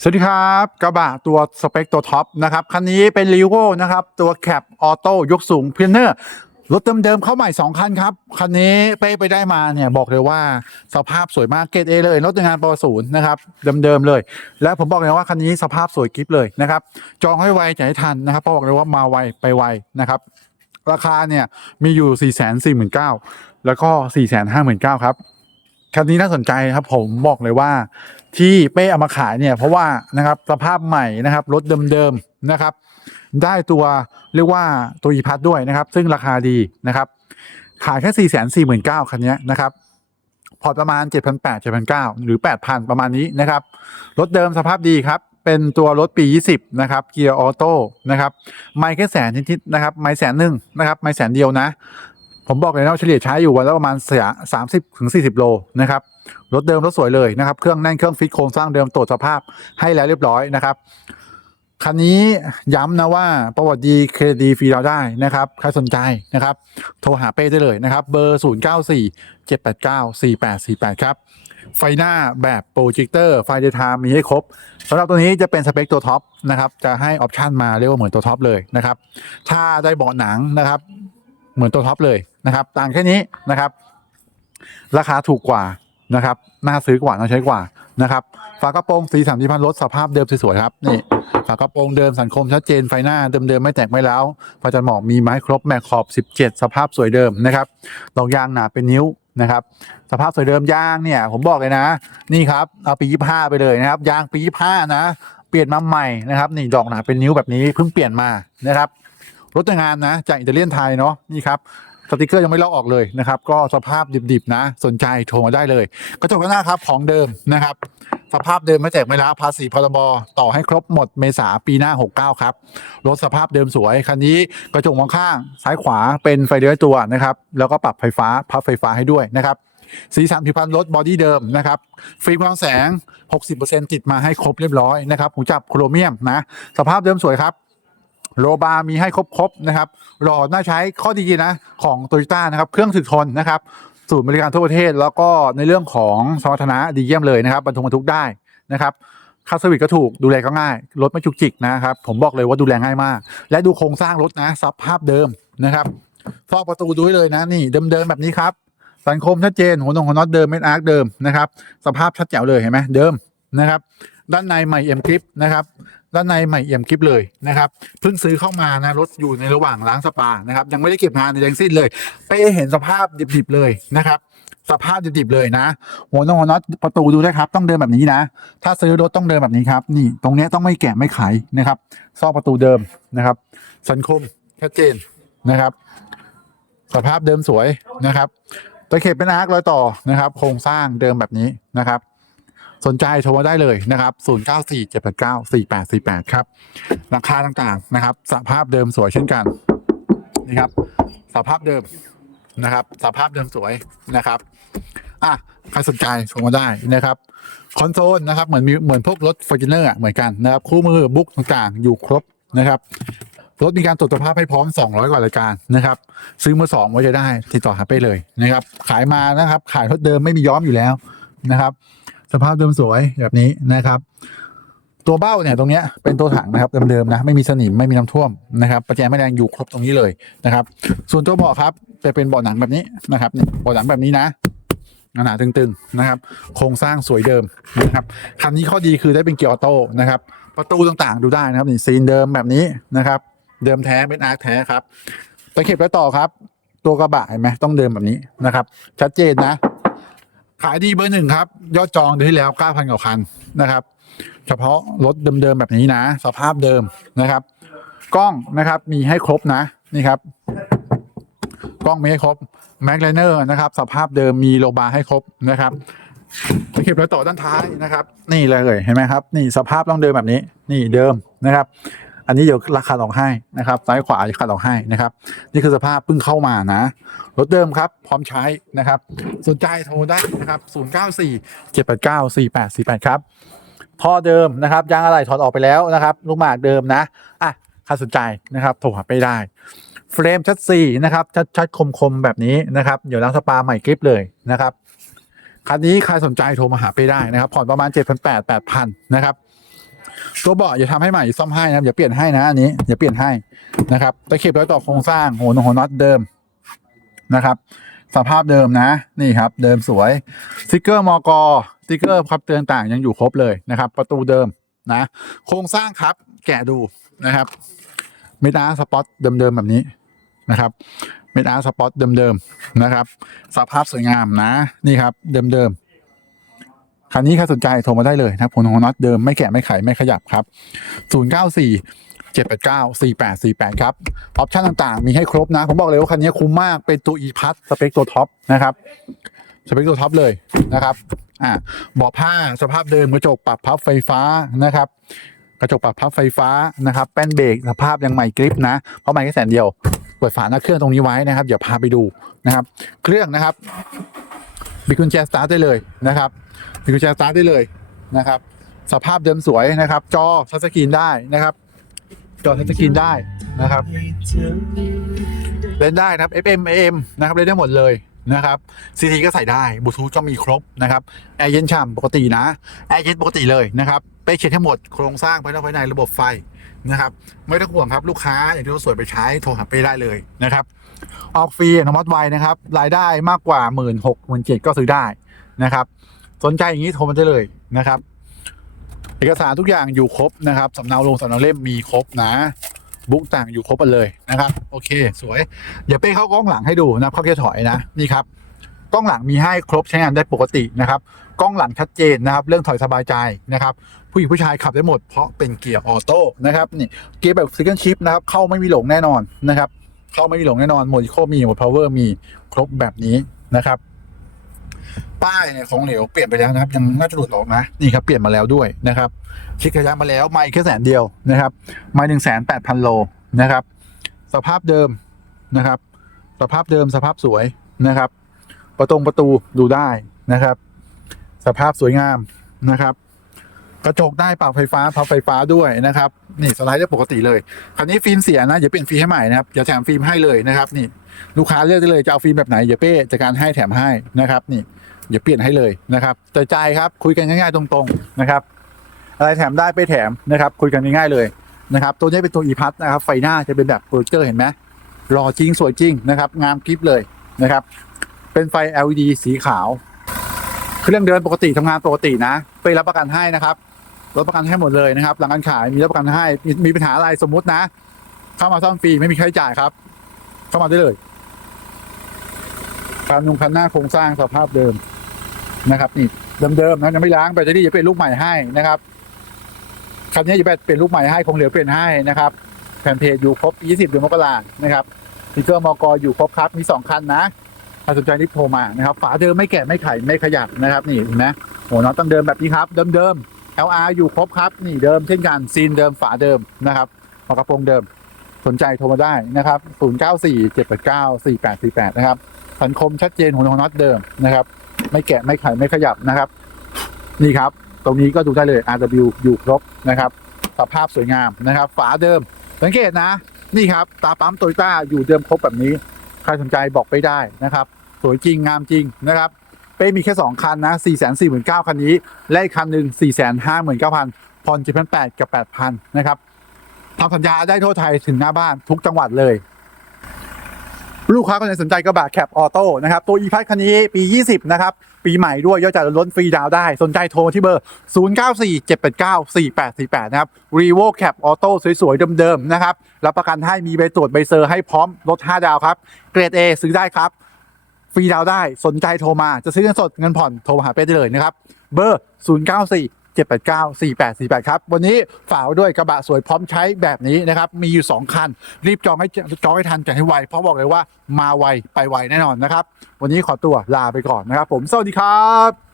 สวัสดีครับกระบะตัวสเปคตัวท็อปนะครับคันนี้เป็นรีโวนะครับ ตัวแคปออโต้ยกสูงเพนเนอร์รถเดิมๆเข้าใหม่ 2 คันครับ คันนี้เป้ไปได้มาเนี่ยบอกเลยว่าสภาพสวยมากเกรดเอเลยรถงานปศูนย์นะครับเดิมๆเลย และผมบอกเลยว่าคันนี้สภาพสวยกริฟเลยนะครับ จองให้ไวจ่ายให้ทันนะครับเพราะบอกเลยว่ามาไวไปไวนะครับราคาเนี่ยมีอยู่ 4 4 9 0 0 0แล้วก็ 4 5 9 0 0 0ครับ คันนี้น่าสนใจครับผมบอกเลยว่าที่เป้เอามาขายเนี่ยเพราะว่านะครับสภาพใหม่นะครับรถเดิมๆนะครับ ได้ตัวเรียกว่าตัวอีพัทด้วยนะครับ ซึ่งราคาดีนะครับ ขายแค่สี่แสนสี่หมื่นเก้าคันนี้นะครับพอประมาณเจ็ดพันแปดเจ็ดพันเก้าหรือแปดพันประมาณนี้นะครับ รถเดิมสภาพดีครับ เป็นตัวรถปี 20 นะครับเกียร์ออโต้นะครับ ไม่แค่แสนนิดๆนะครับ ไม่แสนหนึ่งนะครับ ไม่แสนเดียวนะ ผมบอกเลยนะว่าเฉลี่ยใช้อยู่วันละประมาณเสียสามสิบถึงสี่สิบโลนะครับรถเดิมรถสวยเลยนะครับ เครื่องแน่นเครื่องฟิตโครงสร้างเดิมตรวจสภาพให้แล้วเรียบร้อยนะครับคันนี้ย้ำนะว่าประวัติดีเครดิตดีฟรีเราได้นะครับใครสนใจนะครับ โทรหาเป้ได้เลยนะครับ เบอร์ 0 9 4 7 8 9 4 8 4 8 ครับ ไฟหน้าแบบโปรเจคเตอร์ ไฟเดทามมีให้ครบสำหรับตัวนี้จะเป็นสเปคตัวท็อปนะครับ จะให้ออปชันมาเรียกว่าเหมือนตัวท็อปเลยนะครับ ถ้าได้เบาะหนังนะครับ เหมือนตัวท็อปเลยนะครับ ต่างแค่นี้นะครับ ราคาถูกกว่านะครับน่าซื้อกว่าน่าใช้กว่านะครับ ฝากระโปรงสีสันที่พันรถสภาพเดิมสวยๆครับนี่ฝากระโปรงเดิมสันคมชัดเจนไฟหน้าเดิมๆไม่แตกไม่แล้วไฟจันหมอกมีไม้ครบแม็กขอบ 17 สภาพสวยเดิมนะครับดอกยางหนาเป็นนิ้วนะครับ สภาพสวยเดิมยางเนี่ยผมบอกเลยนะ นี่ครับเอาปี25ไปเลยนะครับยางปี25นะ เปลี่ยนมาใหม่นะครับนี่ดอกหนาเป็นนิ้วแบบนี้เพิ่งเปลี่ยนมานะครับ รถแต่งงานนะ จากอิตาเลียนไทยเนาะนี่ครับสติกเกอร์ยังไม่ลอกออกเลยนะครับ ก็สภาพดิบๆนะ สนใจโทรมาได้เลยกระจกข้างหน้าครับของเดิมนะครับ สภาพเดิมไม่แจกไม่ล้าภาษีพรบต่อให้ครบหมดเมษาปีหน้า 69 ครับรถสภาพเดิมสวยคันนี้กระจกมองข้างซ้ายขวาเป็นไฟเลี้ยวตัวนะครับ แล้วก็ปรับไฟฟ้าพับไฟฟ้าให้ด้วยนะครับสีสันผิวพรรณรถบอดี้เดิมนะครับฟิล์มกรองแสง 60%ติดมาให้ครบเรียบร้อยนะครับหูจับโครเมียมนะสภาพเดิมสวยครับ โลบาร์มีให้ครบๆนะครับหลอดน่าใช้ข้อดีนะของโตโยต้านะครับ เครื่องถึกทนนะครับศูนย์บริการทั่วประเทศ แล้วก็ในเรื่องของสมรรถนะดีเยี่ยมเลยนะครับบรรทุกบรรทุกได้นะครับค่าสวิตก็ถูกดูแลก็ง่าย รถไม่จุกจิกนะครับ ผมบอกเลยว่าดูแลง่ายมาก และดูโครงสร้างรถนะสภาพเดิมนะครับฟอกประตูดูให้เลยนะนี่เดิมๆแบบนี้ครับ สันคมชัดเจนหัวนงหัวน็อตเดิมเม็ดอาร์คเดิมนะครับ สภาพชัดแจ๋วเลยเห็นไหมเดิมนะครับ ด้านในใหม่เอ็มคลิปนะครับด้านในใหม่เอี่ยมคลิปเลยนะครับเพิ่งซื้อเข้ามานะรถอยู่ในระหว่างล้างสปานะครับยังไม่ได้เก็บงานในแดงสิ้นเลยไปเห็นสภาพดิบๆเลยนะครับสภาพดิบๆเลยนะหัวนงหัวน็อตประตูดูได้ครับ ต้องเดินแบบนี้นะ ถ้าซื้อรถต้องเดินแบบนี้ครับ นี่ตรงนี้ต้องไม่แกะไม่ไขนะครับซอกประตูเดิมนะครับ สันคมชัดเจนนะครับ สภาพเดิมสวยนะครับตะเข็บเป็นอาร์ครอยต่อนะครับ โครงสร้างเดิมแบบนี้นะครับ สนใจโทรมาได้เลยนะครับ 0 9 4 7 8 9 4 8 4 8 ครับ ราคาต่างๆนะครับ สภาพเดิมสวยเช่นกันนี่ครับ สภาพเดิมนะครับ สภาพเดิมสวยนะครับอะใครสนใจโทรมาได้นะครับคอนโซลนะครับเหมือนมีเหมือนพวกรถฟอร์จูเนอร์เหมือนกันนะครับ คู่มือบุ๊กต่างๆ อยู่ครบนะครับรถมีการตรวจสภาพให้พร้อม 200 กว่ารายการนะครับ ซื้อมือสองไว้จะได้ติดต่อหาไปเลยนะครับ ขายมานะครับ ขายรถเดิมไม่มีย้อมอยู่แล้วนะครับ สภาพเดิมสวยแบบนี้นะครับ ตัวเบ้าเนี่ยตรงเนี้ยเป็นตัวถังนะครับเดิมๆนะไม่มีสนิมไม่มีน้ำท่วมนะครับประแจไม่แรงอยู่ครบตรงนี้เลยนะครับ ส่วนตัวเบาะครับจะเป็นเบาะหนังแบบนี้นะครับนี่เบาะหนังแบบนี้นะหนาตึงๆนะครับ โครงสร้างสวยเดิมนะครับคันนี้ข้อดีคือได้เป็นเกียร์ออโต้นะครับ ประตูต่างๆดูได้นะครับนี่ซีนเดิมแบบนี้นะครับ เดิมแท้เป็นอาร์คแท้ครับตะเข็บแล้วต่อครับ ตัวกระบะเห็นไหมต้องเดิมแบบนี้นะครับ ชัดเจนนะ ขายดีเบอร์หนึ่งครับ ยอดจองเดือนที่แล้ว9,000กว่าคันนะครับ เฉพาะรถเดิมๆแบบนี้นะ สภาพเดิมนะครับ กล้องนะครับมีให้ครบนะนี่ครับ กล้องมีให้ครบแม็กไลเนอร์นะครับ สภาพเดิมมีโลบาร์ให้ครบนะครับตะเข็บแล้วต่อด้านท้ายนะครับ นี่เลยเห็นไหมครับ นี่สภาพต้องเดิมแบบนี้ นี่เดิมนะครับ อันนี้เดี๋ยวราคาออกให้นะครับซ้ายขวาจะคัดออกให้นะครับ นี่คือสภาพเพิ่งเข้ามานะรถเดิมครับพร้อมใช้นะครับ สนใจโทรได้นะครับ094 789 4848ครับท่อเดิมนะครับยางอะไหล่ถอดออกไปแล้วนะครับลูกหมากเดิมนะอะใครสนใจนะครับโทรหาไปได้เฟรมชัดสี่นะครับชัดชัดคมคมๆแบบนี้นะครับเดี๋ยวล้างสปาใหม่กริปเลยนะครับคันนี้ใครสนใจโทรมาหาไปได้นะครับผ่อนประมาณ 7 8 0 0 8,000นะครับ ตัวเบาะอย่าทำให้ใหม่ซ่อมให้นะครับอย่าเปลี่ยนให้นะอันนี้อย่าเปลี่ยนให้นะครับตะเข็บร้อยต่อโครงสร้างโหนหัวน็อตเดิมนะครับ สภาพเดิมนะนี่ครับ เดิมสวยสติกเกอร์มอกสติกเกอร์ครับเตือนต่างยังอยู่ครบเลยนะครับ ประตูเดิมนะ โครงสร้างครับ แกะดูนะครับเมตาสปอตเดิมๆแบบนี้นะครับเมตาสปอตเดิมๆนะครับ สภาพสวยงามนะนี่ครับ เดิมๆ คันนี้ใครสนใจโทรมาได้เลยนะครับผลของน็อตเดิมไม่แกะไม่ไขไม่ขยับครับ 094 789 4848 ครับ ออปชั่นต่างๆ มีให้ครบนะ ผมบอกเลยว่าคันนี้คุ้มมากเป็นตัว e p a s สเปคตัวท็อปนะครับสเปคตัวท็อปเลยนะครับอ่าเบาะผ้าสภาพเดิมกระจกปรับพับไฟฟ้านะครับ กระจกปรับพับไฟฟ้านะครับแป้นเบรกสภาพยังใหม่กริปนะ เพราะใหม่แค่แสนเดียวเปิดฝาหน้าเครื่องตรงนี้ไว้นะครับเดี๋ยวพาไปดูนะครับ เครื่องนะครับ บิดกุญแจสตาร์ทได้เลยนะครับบิดกุญแจสตาร์ทได้เลยนะครับ สภาพเดิมสวยนะครับ จอทัชสกรีนได้นะครับ จอทัชสกรีนได้นะครับ เล่นได้นะครับ FM AM นะครับเล่นได้หมดเลย นะครับ CT ก็ใส่ได้บลูทูธก็มีครบนะครับแอร์เย็นฉ่ำปกตินะแอร์เย็นปกติเลยนะครับไปเช็คทั้งหมดโครงสร้างภายนอกภายในระบบไฟนะครับไม่ต้องห่วงครับลูกค้าอย่างที่เราสวยไปใช้โทรหาไปได้เลยนะครับออกฟรีอนุมัติไวนะครับรายได้มากกว่าหมื่นหกหมื่นเจ็ดก็ซื้อได้นะครับ สนใจอย่างนี้โทรมาได้เลยนะครับ เอกสารทุกอย่างอยู่ครบนะครับสำเนาลงสำเนาเล่มมีครบนะ บุ๊กต่างอยู่ครบหมดเลยนะครับ โอเค สวย เดี๋ยวเป้เข้ากล้องหลังให้ดูนะเข้าเกียร์ถอยนะ นี่ครับ กล้องหลังมีให้ครบใช้งานได้ปกตินะครับ กล้องหลังชัดเจนนะครับ เรื่องถอยสบายใจนะครับ ผู้หญิงผู้ชายขับได้หมดเพราะเป็นเกียร์ออโต้นะครับ นี่เกียร์แบบซิงเกิลชิปนะครับ เข้าไม่มีหลงแน่นอนนะครับ เข้าไม่มีหลงแน่นอนโหมดโคมีหมดพาวเวอร์มีครบแบบนี้นะครับ ป้ายเนี่ยของเหลวเปลี่ยนไปแล้วนะครับ ยังน่าจะหลุดออกนะนี่ครับเปลี่ยนมาแล้วด้วยนะครับเช็คระยะมาแล้วไม่แค่แสนเดียวนะครับไม่หนึ่งแสนแปดพันโลนะครับ สภาพเดิมนะครับ สภาพเดิมสภาพสวยนะครับ ประตงประตูดูได้นะครับ สภาพสวยงามนะครับ กระจกได้ปรับไฟฟ้าพับไฟฟ้าด้วยนะครับ นี่สไลด์ได้ปกติเลยคันนี้ฟิล์มเสียนะเดี๋ยวเปลี่ยนฟิล์มให้ใหม่นะครับเดี๋ยวแถมฟิล์มให้เลยนะครับ นี่ ลูกค้าเลือกได้เลยจะเอาฟิล์มแบบไหนเดี๋ยวเป้จัดการให้แถมให้นะครับ นี่ เดี๋ยวเปลี่ยนให้เลยนะครับแต่ใจครับคุยกันง่ายๆตรงๆนะครับ อะไรแถมได้ไปแถมนะครับ คุยกันง่ายๆเลยนะครับ ตัวนี้เป็นตัว e p a s นะครับ ไฟหน้าจะเป็นแบบโปรเจคเตอร์เห็นไหมรอจริงสวยจริงนะครับ งามกริบเลยนะครับ เป็นไฟ LED สีขาว เครื่องเดินปกติทำงานปกตินะ ไปรับประกันให้นะครับรับประกันให้หมดเลยนะครับ หลังการขายมีรับประกันให้มีมีปัญหาอะไรสมมุตินะ เข้ามาซ่อมฟรีไม่มีค่าใช้จ่ายครับ เข้ามาได้เลยคันนุงคันหน้าโครงสร้างสภาพเดิม นะครับนี่เดิมๆนะยังไม่ล้างแบตเตอรี่จะเป็นลูกใหม่ให้นะครับคันนี้จะเป็นลูกใหม่ให้คงเหลือเปลี่ยนให้นะครับแผ่นเพจอยู่ครบ 20เดือนมกรานะครับสติ๊กเกอร์มกอยู่ครบครับมี 2 คันนะถ้าสนใจรีบโทรมานะครับ ฝาเดิมไม่แกะไม่ไขไม่ขยับนะครับ นี่เห็นไหมโหน็อตตั้งเดิมแบบนี้ครับ เดิมๆ LR อยู่ครบครับ นี่เดิมเช่นกันซีนเดิมฝาเดิมนะครับฝากระโปรงเดิม สนใจโทรมาได้นะครับ 094 789 4848 นะครับสันคมชัดเจนหัวน็อตเดิมนะครับ ไม่แกะไม่ไขไม่ขยับนะครับ นี่ครับ ตรงนี้ก็ดูได้เลย RW อยู่ครบนะครับ สภาพสวยงามนะครับ ฝาเดิม สังเกตนะ นี่ครับ ตาปั๊มโตโยต้าอยู่เดิมครบแบบนี้ ใครสนใจบอกไปได้นะครับ สวยจริงงามจริงนะครับเป้มีแค่ 2 คันนะ 4 4 9 0 0 0 คันนี้ และอีกคันหนึ่ง 4 5 9 0 0 0ผ่อน7,800 กับ 8,000 นะครับทำสัญญาได้ทั่วไทยถึงหน้าบ้านทุกจังหวัดเลย ลูกค้าคนไหนสนใจกระบะแคปออโต้นะครับ ตัว e p a s คันนี้ปี 20 นะครับ ปีใหม่ด้วยยอดจ่ายลดฟรีดาวได้ สนใจโทรที่เบอร์ 0947894848 นะครับ r e v o Cap Auto สวยๆ เดิมๆ นะครับ รับประกันให้มีใบตรวจใบเซอร์ให้พร้อมลด 5 ดาวครับ เกรด A ซื้อได้ครับ ฟรีดาวได้สนใจโทรมาจะซื้อเงินสดเงินผ่อนโทรมาหาเป้ได้เลยนะครับเบอร์ 094 789 4848 ครับ วันนี้ฝากไว้ด้วยกระบะสวยพร้อมใช้แบบนี้นะครับ มีอยู่ 2 คัน รีบจองให้จองให้ทันจัดให้ไว เพราะบอกเลยว่ามาไว ไปไวแน่นอนนะครับ วันนี้ขอตัวลาไปก่อนนะครับผม สวัสดีครับ